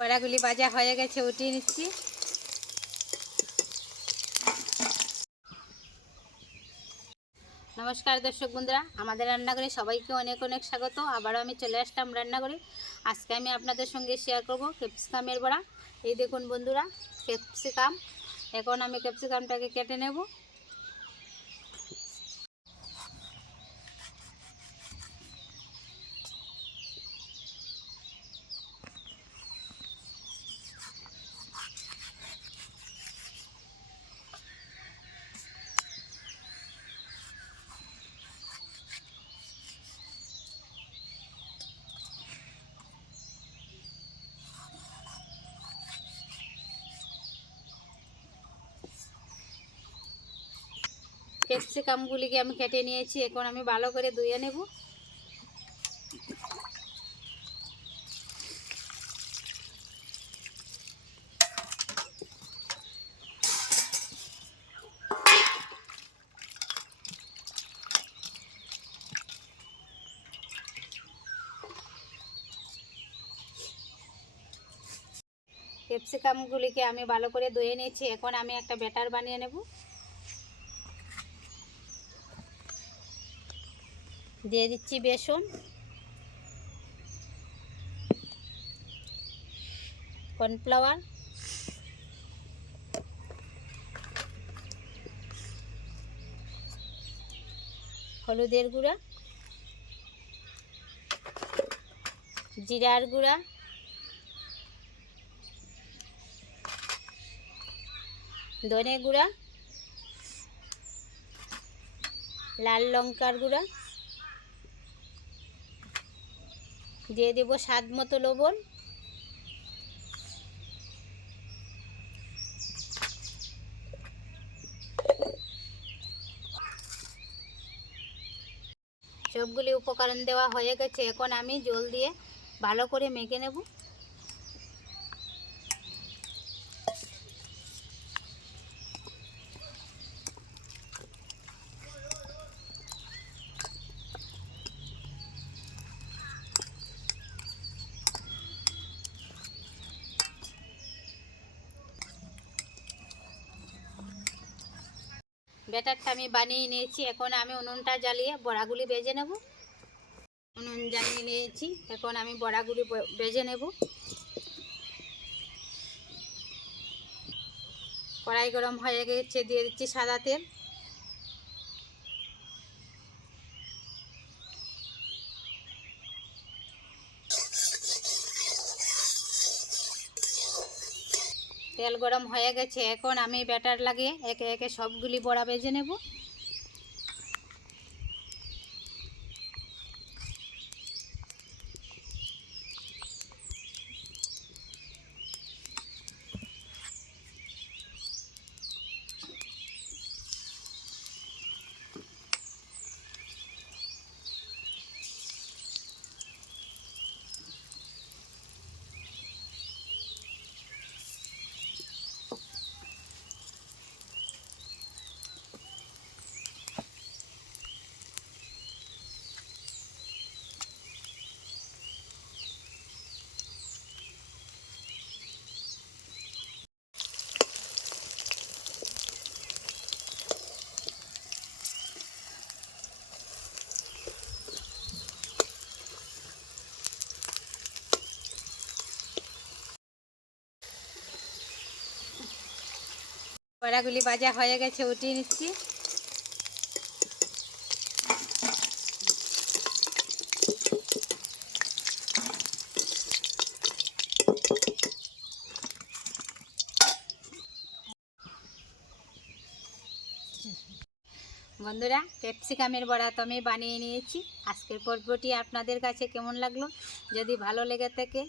বড়াগুলি ভাজা হয়ে গেছে, উঠিয়ে নিচ্ছি। নমস্কার দর্শক বন্ধুরা, আমাদের রান্নাঘরে সবাইকে অনেক অনেক স্বাগত। আবারও আমি চলে আসলাম রান্নাঘরে। আজকে আমি আপনাদের সঙ্গে শেয়ার করব ক্যাপসিকামের বড়া। এই দেখুন বন্ধুরা, ক্যাপসিকাম। এখন আমি ক্যাপসিকামটাকে কেটে নেব। ক্যাপসিকামগুলিকে আমি কেটে নিয়েছি, এখন আমি ভালো করে ধুয়ে নেব। ক্যাপসিকামগুলিকে আমি ভালো করে ধুয়ে নিয়েছি, এখন আমি একটা ব্যাটার বানিয়ে নেব। দিয়ে দিচ্ছি বেসন, কর্নফ্লাওয়ার, হলুদের গুঁড়া, জিরার গুঁড়া, ধনে গুঁড়া, লাল লঙ্কার গুঁড়া, দিয়ে দেব স্বাদ মতো লবণ। সবগুলি উপকরণ দেওয়া হয়ে গেছে, এখন আমি জল দিয়ে ভালো করে মেখে নেব। ব্যাটারটা আমি বানিয়ে নিয়েছি, এখন আমি উনুনটা জ্বালিয়ে বড়াগুলি ভেজে নেব। উনুন জ্বালিয়ে নিয়েছি, এখন আমি বড়াগুলি ভেজে নেব। কড়াই গরম হয়ে গেছে, দিয়ে দিচ্ছি সাদা তেল। তেল গরম হয়ে গেছে, এখন আমি ব্যাটার লাগিয়ে একে একে সবগুলি বড়া ভেজে নেব। বড়াগুলি ভাজা হয়ে গেছে, উঠিয়ে নিচ্ছি। বন্ধুরা, ক্যাপসিকামের বড়া তো আমি বানিয়ে নিয়েছি। আজকের পর্বটি আপনাদের কাছে কেমন লাগলো? যদি ভালো লেগে থাকে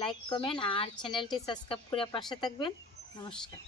লাইক কমেন্ট আর চ্যানেলটি সাবস্ক্রাইব করে পাশে থাকবেন। নমস্কার।